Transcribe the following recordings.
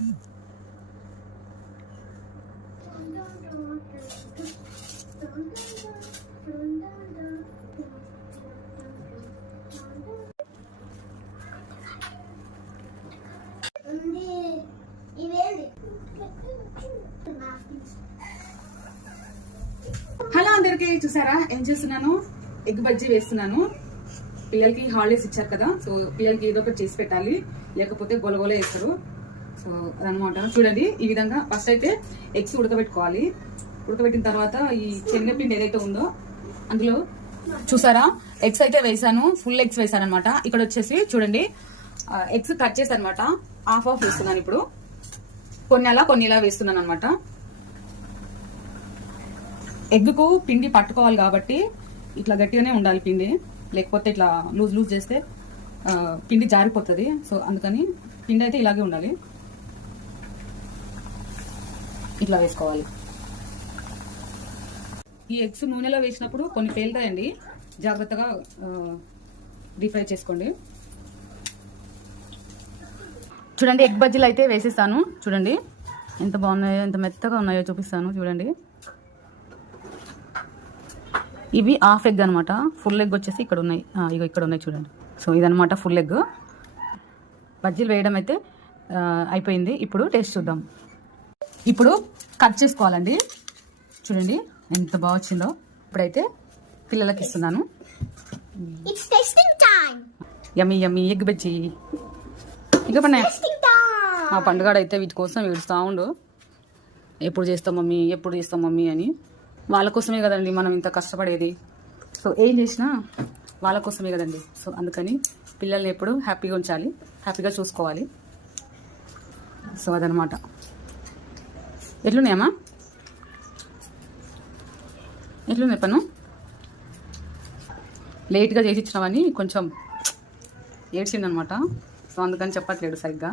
Hello అందరికి, చూసారా ఏం చేస్తున్నాను? ఎగ్ బజ్జీ వేస్తున్నాను. పిల్లలకి హాలిడేస్ ఇచ్చారు కదా, సో పిల్లలకి ఏదో ఒకటి చేసి పెట్టాలి, లేకపోతే గొలగొల వేస్తారు. సో అదనమాట. చూడండి, ఈ విధంగా ఫస్ట్ అయితే ఎగ్స్ ఉడకబెట్టుకోవాలి. ఉడకబెట్టిన తర్వాత ఈ శనగపిండి ఏదైతే ఉందో అందులో చూసారా ఎగ్స్ అయితే వేసాను, ఫుల్ ఎగ్స్ వేసాను అనమాట. ఇక్కడ వచ్చేసి చూడండి ఎగ్స్ కట్ చేసి అనమాట హాఫ్ ఆఫ్ వేస్తున్నాను. ఇప్పుడు కొన్ని ఇలా వేస్తున్నాను అనమాట. ఎగ్గుకు పిండి పట్టుకోవాలి కాబట్టి ఇట్లా గట్టిగానే ఉండాలి పిండి, లేకపోతే ఇట్లా లూజ్ చేస్తే పిండి జారిపోతుంది. సో అందుకని పిండి అయితే ఇలాగే ఉండాలి, ఇట్లా వేసుకోవాలి. ఈ ఎగ్స్ నూనెలో వేసినప్పుడు కొన్ని పేలుతాయండి, జాగ్రత్తగా డీప్ ఫ్రై చేసుకోండి. చూడండి ఎగ్ బజ్జీలు అయితే వేసేస్తాను. చూడండి ఎంత బాగున్నాయో, ఎంత మెత్తగా ఉన్నాయో చూపిస్తాను. చూడండి ఇవి హాఫ్ ఎగ్ అనమాట. ఫుల్ ఎగ్ వచ్చేసి ఇక్కడ ఉన్నాయి, ఇగో ఇక్కడ ఉన్నాయి చూడండి. సో ఇదనమాట ఫుల్ ఎగ్. బజ్జీలు వేయడం అయితే అయిపోయింది. ఇప్పుడు టేస్ట్ చూద్దాం. ఇప్పుడు కట్ చేసుకోవాలండి. చూడండి ఎంత బాగా వచ్చిందో. ఇప్పుడైతే పిల్లలకి ఇస్తున్నాను. యమ్మీ యమ్మీ ఎగ్ బజ్జీ. ఇక పన్నా మా పండుగ అయితే వీటి కోసం ఏడుస్తూ ఉండు, ఎప్పుడు చేస్తాం మమ్మీ అని. వాళ్ళ కోసమే కదండి మనం ఇంత కష్టపడేది. సో ఏం చేసినా వాళ్ళ కోసమే కదండి. సో అందుకని పిల్లల్ని ఎప్పుడు హ్యాపీగా ఉంచాలి, హ్యాపీగా చూసుకోవాలి. సో అదనమాట. ఎట్లున్నాయమ్మా? ఎట్లున్నాయి పను? లేట్గా చేసి ఇచ్చినామని కొంచెం ఏడ్చిందనమాట. సో అందుకని చెప్పట్లేడు సరిగ్గా.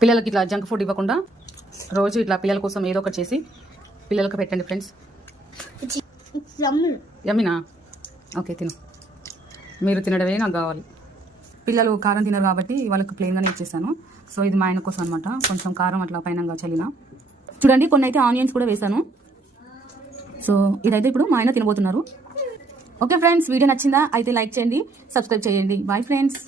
పిల్లలకి ఇట్లా జంక్ ఫుడ్ ఇవ్వకుండా రోజు ఇట్లా పిల్లల కోసం ఏదో ఒకటి చేసి పిల్లలకు పెట్టండి ఫ్రెండ్స్. యమ్మినా? ఓకే తిను, మీరు తినడమే నాకు కావాలి. పిల్లలు కారం తినరు కాబట్టి వాళ్ళకి ప్లెయిన్గానే ఇచ్చేసాను. సో ఇది మా ఆయన కోసం అనమాట. కొంచెం కారం అట్లా పైన చల్లిన. చూడండి కొన్ని అయితే ఆనియన్స్ కూడా వేసాను. సో ఇదైతే ఇప్పుడు మా ఆయన తినబోతున్నారు. ఓకే ఫ్రెండ్స్, వీడియో నచ్చిందా? అయితే లైక్ చేయండి, సబ్స్క్రైబ్ చేయండి. Bye friends.